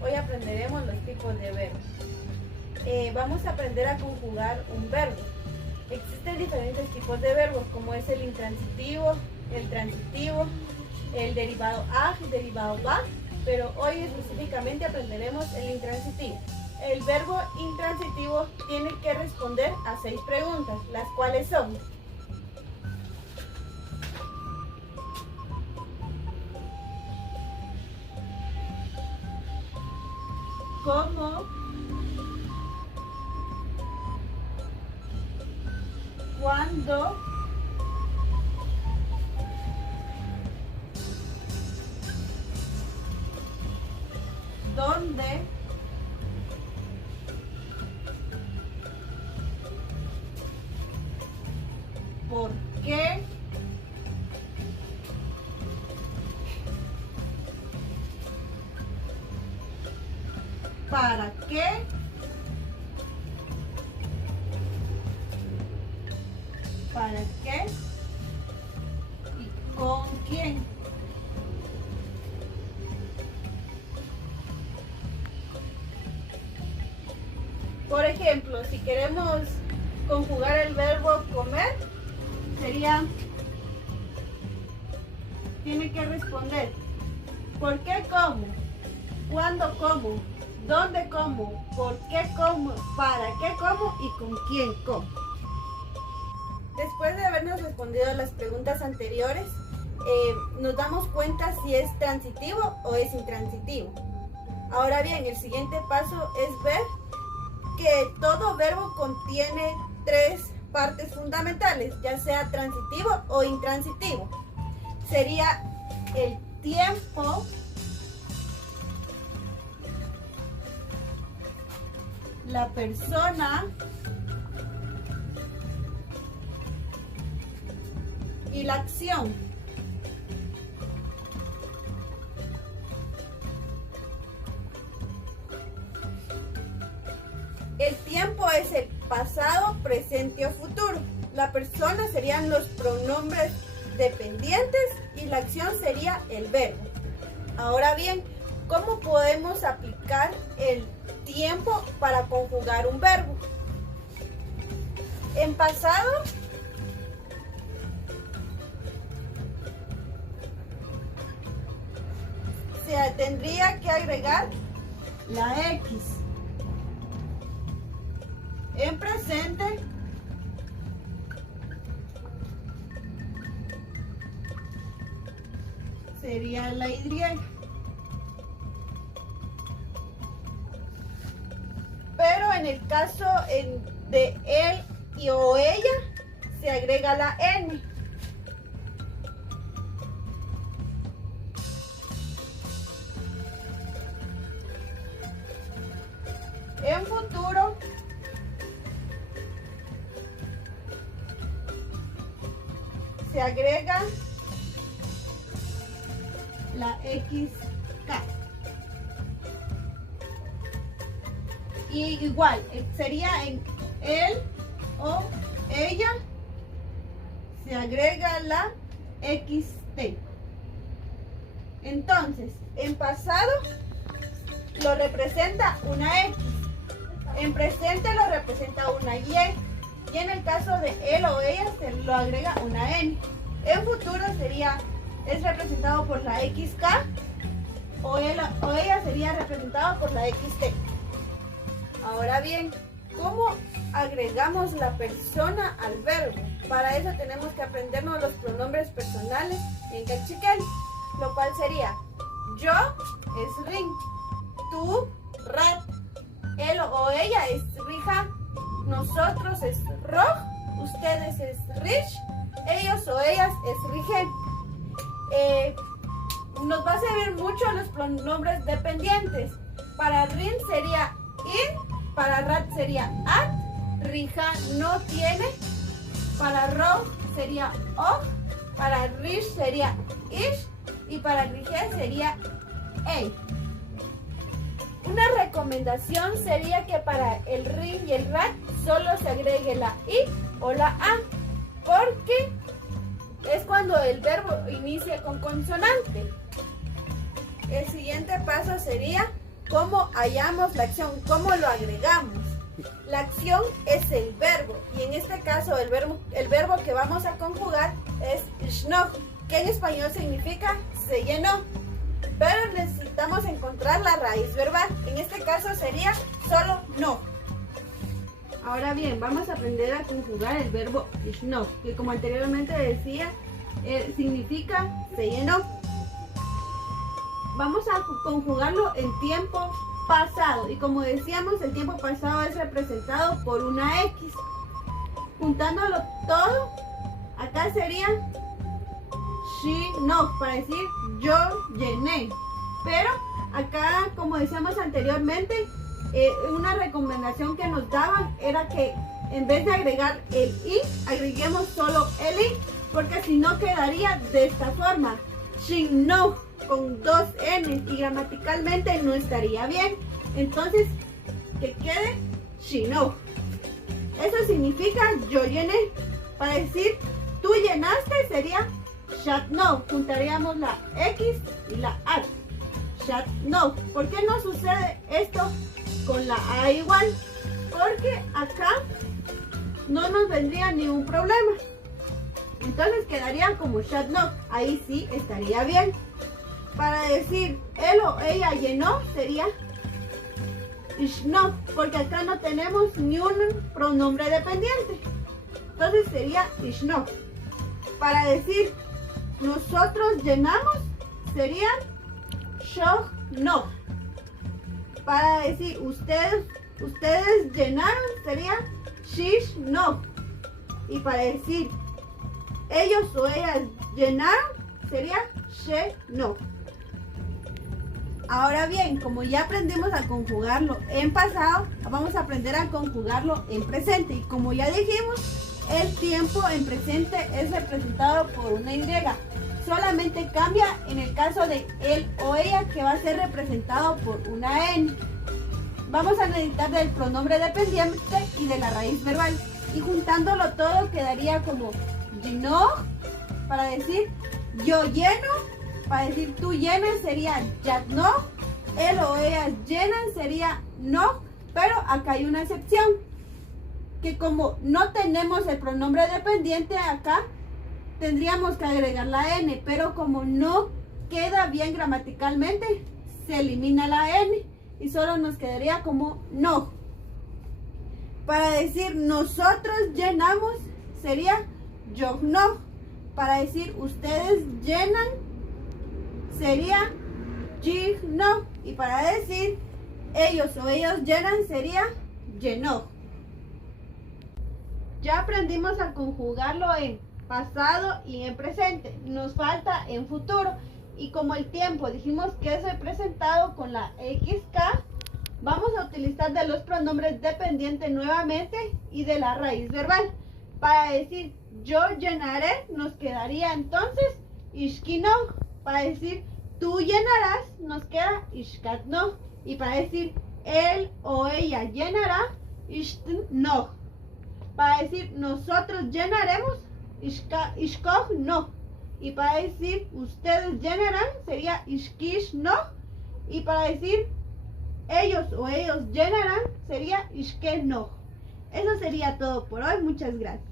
Hoy aprenderemos los tipos de verbos. Vamos a aprender a conjugar un verbo. Existen diferentes tipos de verbos, como es el intransitivo, el transitivo, el derivado ag y derivado va, pero hoy específicamente aprenderemos el intransitivo. El verbo intransitivo tiene que responder a 6 preguntas, las cuales son: ¿cómo? ¿Cuándo? ¿Dónde? ¿Por qué? ¿Para qué? ¿Para qué? ¿Y con quién? Por ejemplo, si queremos conjugar el verbo comer, tiene que responder: ¿por qué como? ¿Cuándo como? ¿Dónde como? ¿Por qué como? ¿Para qué como? ¿Y con quién como? Después de habernos respondido las preguntas anteriores, nos damos cuenta si es transitivo o es intransitivo. Ahora bien, el siguiente paso es ver que todo verbo contiene 3 partes fundamentales, ya sea transitivo o intransitivo. Sería el tiempo, la persona y la acción. El tiempo es el pasado, presente o futuro. La persona serían los pronombres dependientes y la acción sería el verbo. Ahora bien, ¿cómo podemos aplicar el tiempo para conjugar un verbo? En pasado, se tendría que agregar la X. En presente, sería la Y. Pero en el caso de él o ella, se agrega la N. En futuro, se agrega la XK. Y igual, sería en él o ella, se agrega la XT. Entonces, en pasado lo representa una X, en presente lo representa una Y, y en el caso de él o ella se lo agrega una N. En futuro es representado por la XK, o él o ella sería representado por la XT. Ahora bien, ¿cómo agregamos la persona al verbo? Para eso tenemos que aprendernos los pronombres personales en cachiquel, lo cual sería: yo es ring, tú rat, él o ella es rija, nosotros es roj, ustedes es rich, ellos o ellas es rigen. Nos va a servir mucho los pronombres dependientes. Para rin sería in, para rat sería at, rija no tiene, para roj sería oj, para rich sería ish y para rigen sería ei. Una recomendación sería que para el rin y el rat solo se agregue la i o la a, porque es cuando el verbo inicia con consonante. El siguiente paso sería cómo hallamos la acción, cómo lo agregamos. La acción es el verbo y en este caso el verbo que vamos a conjugar es llenó, que en español significa se llenó. Pero necesitamos encontrar la raíz verbal. En este caso sería solo no. Ahora bien, vamos a aprender a conjugar el verbo llenó, que como anteriormente decía, significa se llenó. Vamos a conjugarlo en tiempo pasado y como decíamos, el tiempo pasado es representado por una X. Juntándolo todo, acá sería llenó, para decir yo llené. Pero acá, como decíamos anteriormente, una recomendación que nos daban era que en vez de agregar el i, agreguemos solo el i, porque si no quedaría de esta forma, llenó, con dos n, y gramaticalmente no estaría bien. Entonces, que quede llenó. Eso significa yo llené. Para decir tú llenaste sería llenó. Juntaríamos la X y la A. Llenó. ¿Por qué no sucede esto con la A igual? Porque acá no nos vendría ningún problema. Entonces quedaría como llenó. Ahí sí estaría bien. Para decir él o ella llenó sería llenó, porque acá no tenemos ni un pronombre dependiente. Entonces sería llenó. Para decir nosotros llenamos sería llenó. Para decir ustedes llenaron sería llenó. Y para decir ellos o ellas llenaron sería llenó. Ahora bien, como ya aprendimos a conjugarlo en pasado, vamos a aprender a conjugarlo en presente. Y como ya dijimos, el tiempo en presente es representado por una Y. Solamente cambia en el caso de él o ella, que va a ser representado por una N. Vamos a necesitar del pronombre dependiente y de la raíz verbal. Y juntándolo todo quedaría como llenó, para decir yo lleno. Para decir tú llenas sería llenó, él o ellas llenan sería no, pero acá hay una excepción, que como no tenemos el pronombre dependiente acá, tendríamos que agregar la N, pero como no queda bien gramaticalmente, se elimina la N y solo nos quedaría como no. Para decir nosotros llenamos sería yo no. Para decir ustedes llenan sería llenó. Y para decir ellos o ellos llenan sería llenó. Ya aprendimos a conjugarlo en pasado y en presente. Nos falta en futuro. Y como el tiempo dijimos que es representado con la XK, vamos a utilizar de los pronombres dependientes nuevamente y de la raíz verbal. Para decir yo llenaré nos quedaría entonces ishkino. Para decir tú llenarás nos queda ishkatno. Y para decir él o ella llenará ishtno. Para decir nosotros llenaremos ishkohno. Y para decir ustedes llenarán sería ishkishno. Y para decir ellos o ellos llenarán sería ishkeno. Eso sería todo por hoy. Muchas gracias.